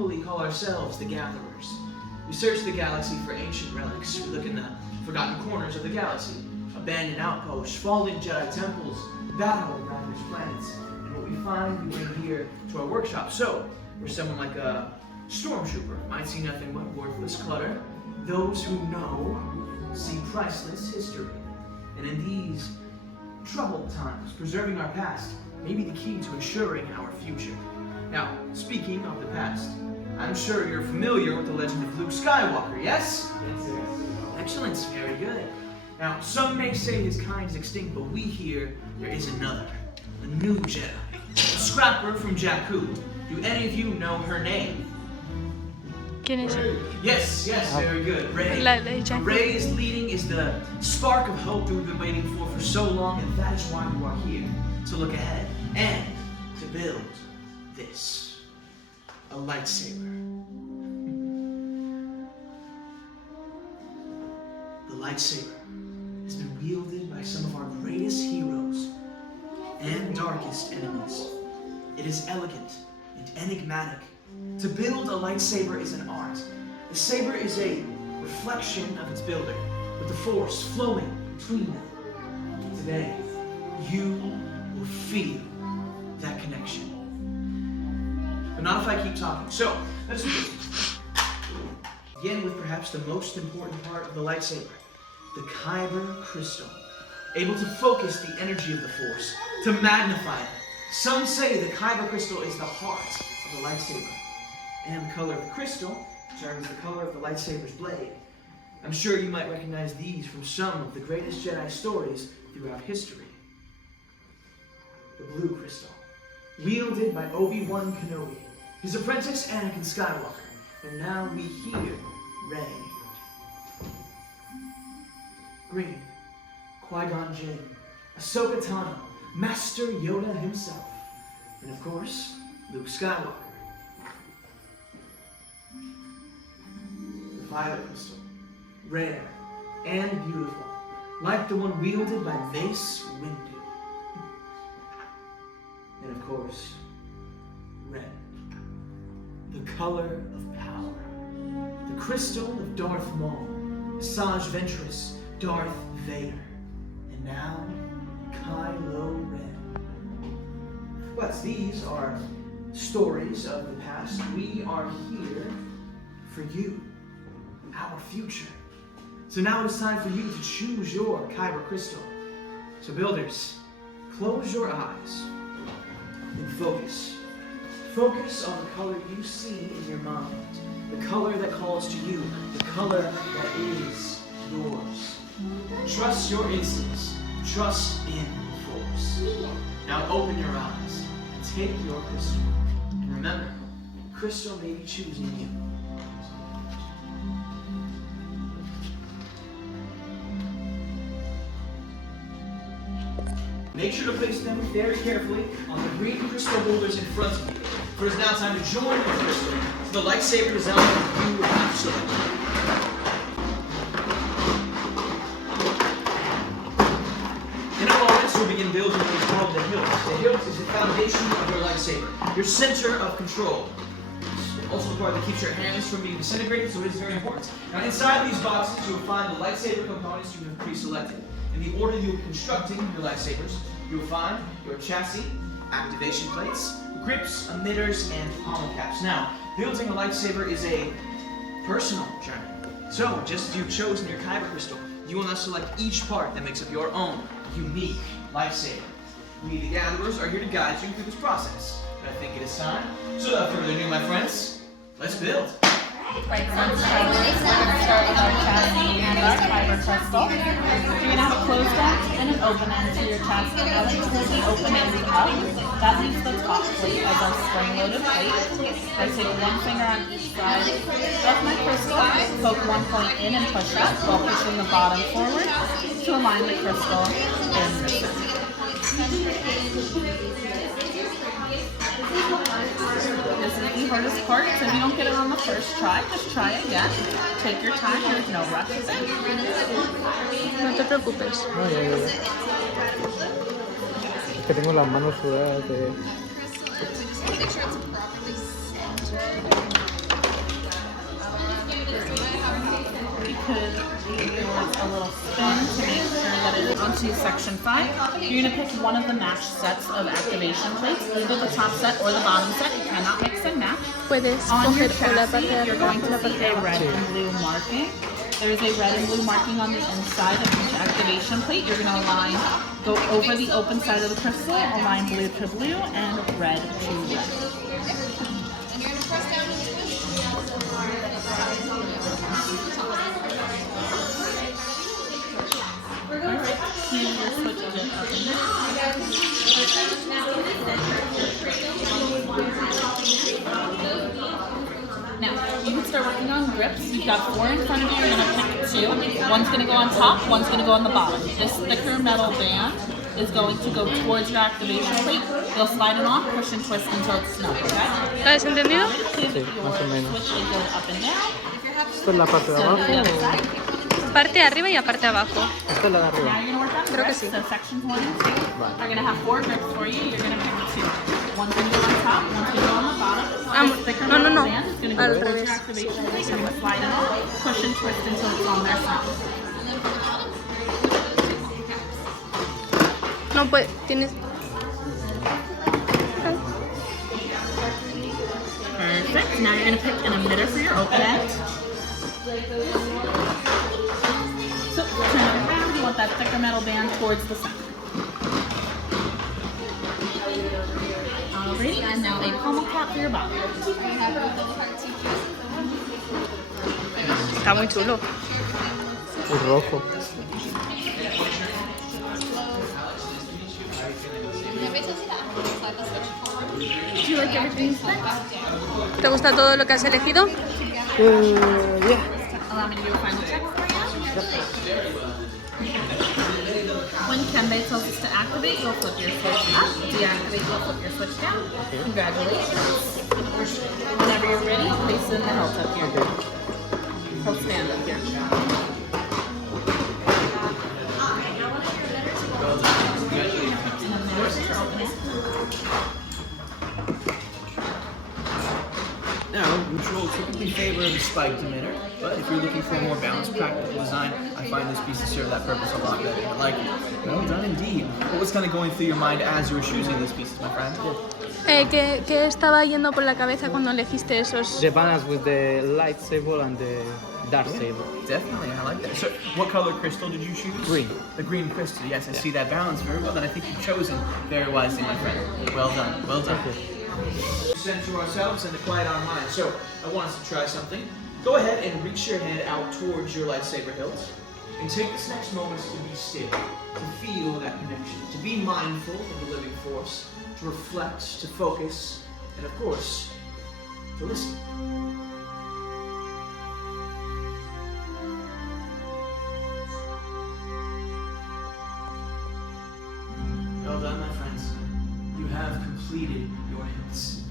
humbly call ourselves the Gatherers. We search the galaxy for ancient relics. We look in the forgotten corners of the galaxy, abandoned outposts, fallen Jedi temples, battled ravaged planets. And what we find, we bring here to our workshop. So, where someone like a stormtrooper might see nothing but worthless clutter, those who know see priceless history. And in these troubled times, preserving our past may be the key to ensuring our future. Now, speaking of the past, I'm sure you're familiar with the legend of Luke Skywalker, yes? Yes. Excellent, very good. Now, some may say his kind is extinct, but we hear there is another, a new Jedi, a scrapper from Jakku. Do any of you know her name? Yes, very good. Rey. Rey is leading, is the spark of hope that we've been waiting for so long, and that is why you are here, to look ahead and to build this, a lightsaber. The lightsaber has been wielded by some of our greatest heroes and darkest enemies. It is elegant and enigmatic. To build a lightsaber is an art. The saber is a reflection of its builder, with the force flowing between them. Today, you will feel that connection. But not if I keep talking. So, let's begin with perhaps the most important part of the lightsaber, the kyber crystal, able to focus the energy of the force, to magnify it. Some say the kyber crystal is the heart of the lightsaber, and the color of the crystal determines the color of the lightsaber's blade. I'm sure you might recognize these from some of the greatest Jedi stories throughout history. The blue crystal, wielded by Obi-Wan Kenobi, his apprentice Anakin Skywalker, and now we hear Rey. Green, Qui-Gon Jinn, Ahsoka Tano, Master Yoda himself, and of course, Luke Skywalker. The violet crystal, rare and beautiful, like the one wielded by Mace Windu. And of course, red, the color of power, the crystal of Darth Maul, Asajj Ventress, Darth Vader, and now Kylo Ren. But these are stories of the past. We are here for you, our future. So now it is time for you to choose your kyber crystal. So builders, close your eyes and focus. Focus on the color you see in your mind, the color that calls to you, the color that is yours. Trust your instincts. Trust in the force. Now open your eyes and take your crystal. And remember, crystal may be choosing you. Make sure to place them very carefully on the green crystal holders in front of you. For it's now time to join your crystal to the lightsaber design you have selected. We'll begin building what is called the hilt. The hilt is the foundation of your lightsaber, your center of control. It's also the part that keeps your hands from being disintegrated, so it is very important. Now inside these boxes, you will find the lightsaber components you have pre-selected. In the order you will be constructing your lightsabers, you will find your chassis, activation plates, grips, emitters, and pommel caps. Now, building a lightsaber is a personal journey. So, just as you've chosen your kyber crystal, you will now select each part that makes up your own unique lightsaber. We, the Gatherers, are here to guide you through this process. But I think it is time. So without further ado, my friends, let's build. Right, so we're going to start with our chassis and our kyber crystal. You're going to have a closed end and an open end to your chassis. I like to hold the open end up. That leaves the top plate as our spring-loaded plate. I take one finger on each side of my crystal, poke one point in and push up while pushing the bottom forward to align the crystal in the center. This is the hardest part, so if you don't get it on the first try, just try again. Take your time, there's no rush. No te preocupes. No, ya. Es que tengo las manos sudadas de... a little spin to make sure that it is onto section 5. You're going to pick one of the matched sets of activation plates, either the top set or the bottom set. You cannot mix and match. Puedes On your coger o la parte de chassis, you're arriba going o la to parte see de a abajo. red and blue marking. There is a red and blue marking on the inside of each activation plate. You're going to align, go over the open side of the crystal, align blue to blue and red to red. Now, you can start working on grips. You've got 4 in front of you. You're going to pick 2. One's going to go on top, one's going to go on the bottom. This thicker metal band is going to go towards your activation plate. You'll slide it on, push and twist until it's snug, okay? ¿Lo has entendido? Sí, más o menos. Switch it goes up and down. ¿Esta es la parte de So abajo? the other o- side. Parte de arriba y la parte de abajo. Esta es la de Now arriba. you're going to work on Creo que grips. sí. So sections 1 and 2 are going to have 4 grips for you. You're going to pick 2. One's going to go on top, one's going to go on the bottom. This thicker no, metal no. band is going to go Al towards revés. your activation plate. You're going to slide it on, push and twist until it's on there snug. No, pues tienes. Perfect. Now you're going to pick an emitter for your open end. So turn it around. You want that thicker metal band towards the center. Alrighty, and now a pommel cap for your bottom. Está muy chulo. El rojo. Do you like everything spent? ¿Te gusta todo lo que has elegido? Yeah. Allow me to do a final check for you. When Kembe tells us to activate, you'll flip your switch up. Deactivate, you'll flip your switch down. Congratulations. Whenever you're ready, place it in the hilt up here. Hilt stand up here. Now, neutral typically favor the spiked emitter, but if you're looking for a more balanced, practical design, I find this piece to serve that purpose a lot better. I like it. Well done indeed. What was kind of going through your mind as you were choosing these pieces, my friend? ¿Qué estaba yendo por la cabeza cuando elegiste esos? The balance with the lightsaber and the dark saber. Definitely, I like that. So, what color crystal did you choose? Green. The green crystal, yes, I see that balance very well, and I think you've chosen very wisely, my friend. Well done, well done. Center ourselves and to quiet our minds. So, I want us to try something. Go ahead and reach your hand out towards your lightsaber hilt, and take this next moment to be still, to feel that connection, to be mindful of the living force, to reflect, to focus, and of course, to listen. Well done, my friends. You have completed your hilts.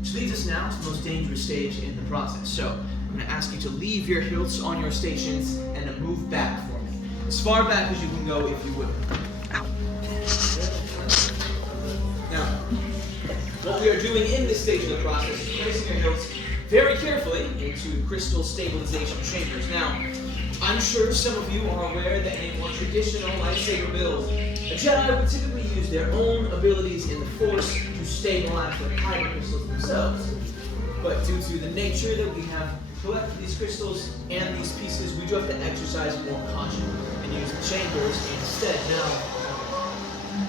Which leads us now to the most dangerous stage in the process. So, I'm going to ask you to leave your hilts on your stations and to move back for me. As far back as you can go, if you would. Now, what we are doing in this stage of the process is placing your hilts very carefully into crystal stabilization chambers. Now, I'm sure some of you are aware that in a more traditional lightsaber build, a Jedi would typically use their own abilities in the Force to stabilize their kyber crystals themselves. But due to the nature that we have collected these crystals and these pieces, we do have to exercise more caution and use the chambers instead. Now,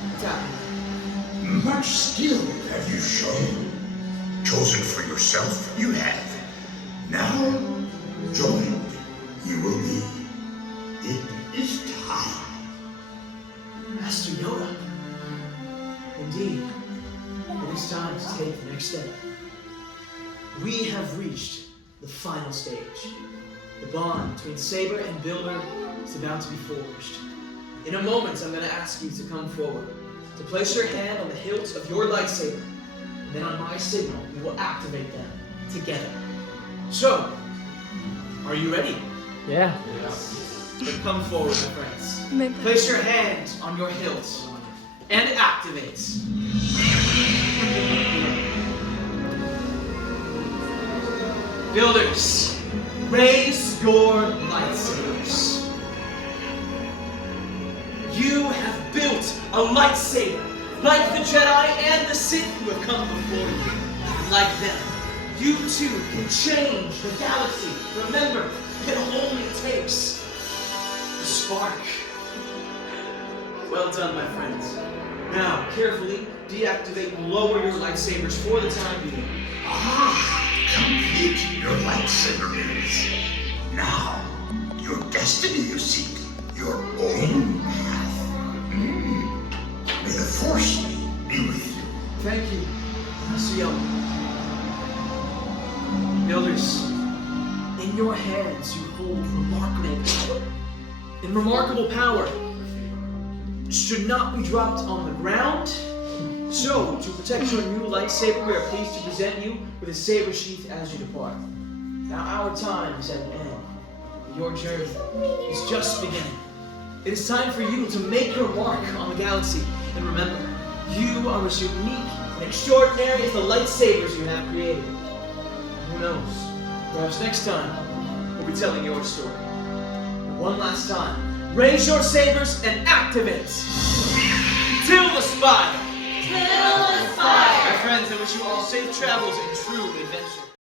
what's happening? Much skill have you shown. Chosen for yourself, you have. Now, joined, you will be. It is time. Master Yoda. Indeed, it is time to take the next step. We have reached the final stage. The bond between Saber and Builder is about to be forged. In a moment, I'm going to ask you to come forward, to place your hand on the hilt of your lightsaber, and then on my signal, we will activate them together. So, are you ready? Yeah. Then come forward, my friends. Place your hand on your hilt and activate. Builders, raise your lightsabers. You have built a lightsaber, like the Jedi and the Sith who have come before you. And like them, you too can change the galaxy. Remember, it only takes a spark. Well done, my friends. Now, carefully deactivate and lower your lightsabers for the time being. Complete your lightsaber is. Now, your destiny you seek, your own path. May the Force be with you. Thank you. Asiel. Elders, in your hands you hold remarkable power. And remarkable power should not be dropped on the ground. So, to protect your new lightsaber, we are pleased to present you with a saber sheath as you depart. Now our time is at an end. Your journey is just beginning. It is time for you to make your mark on the galaxy. And remember, you are as unique and extraordinary as the lightsabers you have created. Who knows? Perhaps next time, we'll be telling your story. And one last time, raise your sabers and activate! Till the spire! Till the spire! My friends, I wish you all safe travels and true adventure.